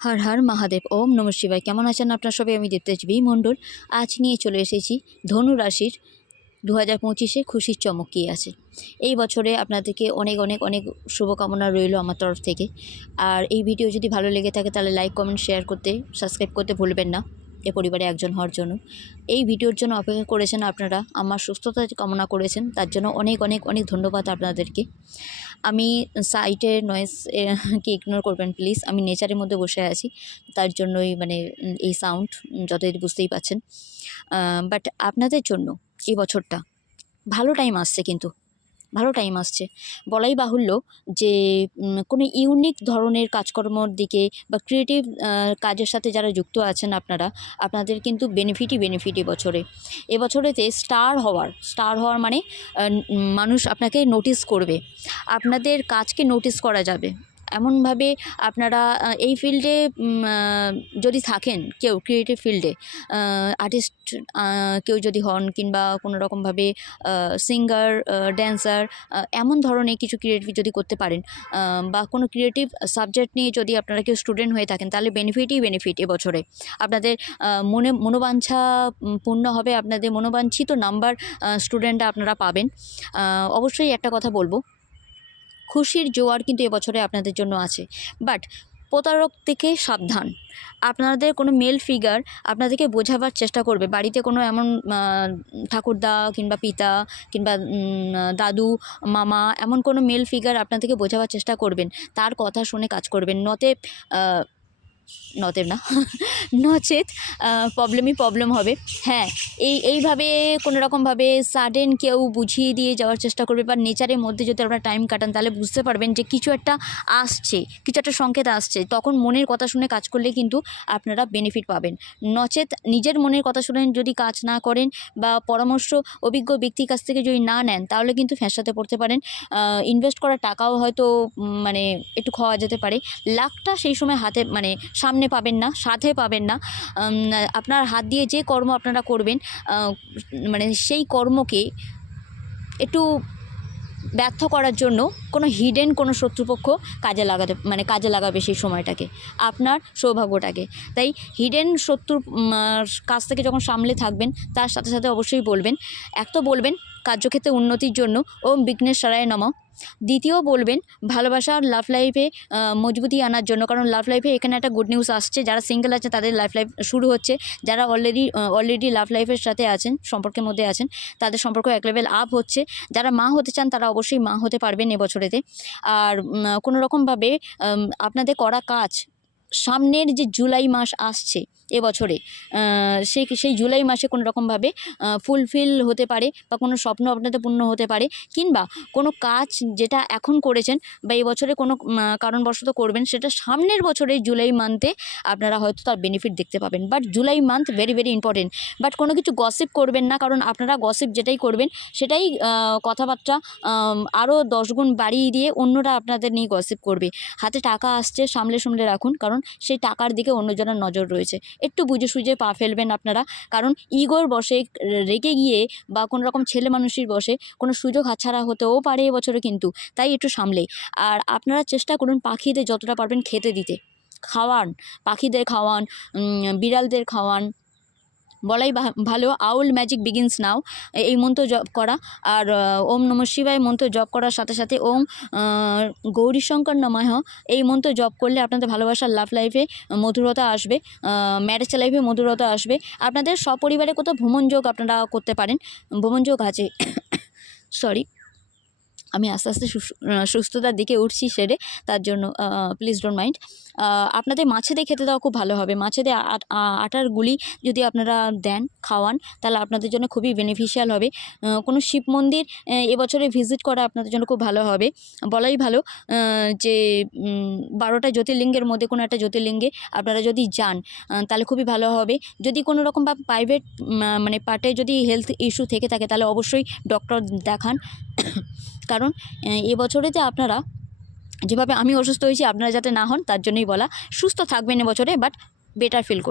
হর হর মহাদেব, ওম নম শিবায়। কেমন আছেন আপনার সবাই? আমি দেবতেজ বি মণ্ডল। আজ নিয়ে চলে এসেছি ধনু রাশির দু হাজার পঁচিশে খুশির চমক কী আছে। এই বছরে আপনাদেরকে অনেক অনেক অনেক শুভকামনা রইল আমার তরফ থেকে। আর এই ভিডিও যদি ভালো লেগে থাকে তাহলে লাইক কমেন্ট শেয়ার করতে সাবস্ক্রাইব করতে ভুলবেন না। এ পরিবারে একজন হওয়ার জন্য। এই ভিডিওর জন্য অপেক্ষা করেছেন আপনারা। আমার সুস্থতা কামনা করেছেন। তার জন্য অনেক অনেক অনেক ধন্যবাদ আপনাদেরকে। আমি সাইটের নয়েস কে ইগনোর করবেন প্লিজ আমি নেচারের মধ্যে বসে আছি। তার জন্যই মানে এই সাউন্ড যতই বুঝতেই পাচ্ছেন। বাট আপনাদের জন্য এই বছরটা ভালো টাইম আসছে কিন্তু। ভালো টাইম আসছে। বলাই বাহুল্য যে কোনো ইউনিক ধরনের কাজকর্মর দিকে বা ক্রিয়েটিভ কাজের সাথে যারা যুক্ত আছেন আপনারা, আপনাদের কিন্তু বেনিফিটই বেনিফিট এবছরে এবছরেতে স্টার হওয়ার স্টার হওয়ার মানে মানুষ আপনাকে নোটিস করবে। আপনাদের কাজকে নোটিস করা যাবে। এমনভাবে আপনারা এই ফিল্ডে যদি থাকেন কেউ ক্রিয়েটিভ ফিল্ডে আর্টিস্ট কেউ যদি হন কিংবা কোনো রকমভাবে সিঙ্গার ড্যান্সার এমন ধরনের কিছু ক্রিয়েটিভ যদি করতে পারেন বা কোনো ক্রিয়েটিভ সাবজেক্ট নিয়ে যদি আপনারা কেউ স্টুডেন্ট হয়ে থাকেন, তাহলে বেনিফিটই বেনিফিট এবছরে আপনাদের মনে, মনোবাঞ্ছা পূর্ণ হবে, আপনাদের মনোবাঞ্ছিত নাম্বার স্টুডেন্টরা আপনারা পাবেন। অবশ্যই একটা কথা বলব খুশির জোয়ার কিন্তু এবছরে আপনাদের জন্য আছে। বাট প্রতারক থেকে সাবধান। আপনাদের কোনো মেল ফিগার আপনাদেরকে বোঝাবার চেষ্টা করবে। বাড়িতে কোনো এমন ঠাকুরদা কিংবা পিতা কিংবা দাদু, মামা এমন কোনো মেল ফিগার আপনাদেরকে বোঝাবার চেষ্টা করবেন। তার কথা শুনে কাজ করবেন। নতে নতেব না, নচেত প্রবলেমই প্রবলেম হবে। হ্যাঁ এই, এইভাবে কোনোরকমভাবে সাডেন কেউ বুঝিয়ে দিয়ে যাওয়ার চেষ্টা করবে বা নেচারের মধ্যে যদি আপনারা টাইম কাটান, তাহলে বুঝতে পারবেন যে কিছু একটা আসছে, কিছু একটা সংকেত আসছে। তখন মনের কথা শুনে কাজ করলে কিন্তু আপনারা বেনিফিট পাবেন। নচেত নিজের মনের কথা শুনে যদি কাজ না করেন বা পরামর্শ অভিজ্ঞ ব্যক্তির কাছ থেকে যদি না নেন, তাহলে কিন্তু ফ্যাঁসাতে পড়তে পারেন। ইনভেস্ট করা টাকাও হয়তো মানে একটু খাওয়া যেতে পারে। লাখটা সেই সময় হাতে মানে সামনে পাবেন না, সাথে পাবেন না। আপনার হাত দিয়ে যে কর্ম আপনারা করবেন মানে সেই কর্মকে একটু ব্যর্থ করার জন্য কোনো হিডেন কোনো শত্রুপক্ষ কাজে লাগাতে মানে কাজে লাগাবে সেই সময়টাকে, আপনার সৌভাগ্যটাকে। তাই হিডেন শত্রুর কাছ থেকে যখন সামলে থাকবেন, তার সাথে সাথে অবশ্যই বলবেন, এক তো বলবেন কার্যক্ষেত্রে উন্নতির জন্য ওম বিঘ্নেশ্বরায় নম। দ্বিতীয় বলবেন, ভালোবাসা লাভ লাইফে মজবুতি আনার জন্য। কারণ লাভ লাইফে এখানে একটা গুড নিউজ আসছে, যারা সিঙ্গেল আছে তাদের লাইফ লাইফ শুরু হচ্ছে। যারা অলরেডি অলরেডি লাভ লাইফের সাথে আছেন, সম্পর্কের মধ্যে আছেন, তাদের সম্পর্ক এক লেভেল আপ হচ্ছে। যারা মা হতে চান তারা অবশ্যই মা হতে পারবেন এবছরেতে। আর কোনো রকমভাবে আপনাদের করা কাজ, সামনের যে জুলাই মাস আসছে এবছরে। সেই সেই জুলাই মাসে কোনো রকমভাবে ফুলফিল হতে পারে বা কোনো স্বপ্ন আপনাদের পূর্ণ হতে পারে কিংবা কোনো কাজ যেটা এখন করেছেন বা এই বছরে কোনো কারণবশত করবেন সেটা সামনের বছরে জুলাই মান্থে আপনারা হয়তো তার বেনিফিট দেখতে পাবেন। But July month very very important but কোনো কিছু গসিপ করবেন না কারণ আপনারা গসিপ যেটাই করবেন সেটাই কথাবার্তা আরও দশ গুণ বাড়িয়ে দিয়ে অন্যরা আপনাদের নিয়ে গসিপ করবে। হাতে টাকা আসছে সামলে সামলে রাখুন কারণ সেই টাকার দিকে অন্যজনের নজর রয়েছে। একটু বুঝে সুঝে পা ফেলবেন আপনারা। কারণ ইগোর বসে রেগে গিয়ে বা কোনো রকম ছেলে মানুষের বসে কোনো সুযোগ হাতছাড়া হতেও পারে এবছরে কিন্তু। তাই একটু সামলে। আর আপনারা চেষ্টা করুন পাখিদের যতটা পারবেন খেতে দিতে। খাওয়ান, পাখিদের খাওয়ান বিড়ালদের খাওয়ান বলাই ভালো। Owl magic begins now. এই মন্ত্র জপ করা। আর ওম নম শিবায় মন্ত্র জপ করার সাথে সাথে ওম গৌরীশঙ্কর গৌরী শঙ্কর নমঃ। এই মন্ত্র জপ করলে আপনাদের ভালোবাসার লাভ লাইফে মধুরতা আসবে ম্যারেজ লাইফে মধুরতা আসবে। আপনাদের সপরিবারে কোথাও ভ্রমণযোগ আপনারা করতে পারেন। ভ্রমণযোগ আছে। সরি আমি আস্তে আস্তে সুস- সুস্থতার দিকে উঠছি সেরে, তার জন্য প্লিজ ডোন্ট মাইন্ড আপনাদের মাছে দিয়ে খেতে দেওয়া খুব ভালো হবে। মাছে দিয়ে আট- আটার গুলি যদি আপনারা দেন, খাওয়ান, তাহলে আপনাদের জন্য খুবই বেনিফিশিয়াল হবে। কোনো শিব মন্দির এবছরে ভিজিট করা আপনাদের জন্য খুব ভালো হবে। বলাই ভালো যে বারোটা জ্যোতির্লিঙ্গের মধ্যে কোনো একটা জ্যোতির্লিঙ্গে আপনারা যদি যান তাহলে খুবই ভালো হবে। যদি কোনো রকম বা প্রাইভেট মানে পার্টে যদি হেলথ ইস্যু থেকে থাকে, তাহলে অবশ্যই ডক্টর দেখান। কারণ এবছরেতে আপনারা যেভাবে আমি অসুস্থ হয়েছি, আপনারা যাতে না হন, তার জন্যই বলা, সুস্থ থাকবেন এবছরে বাট বেটার ফিল করুন।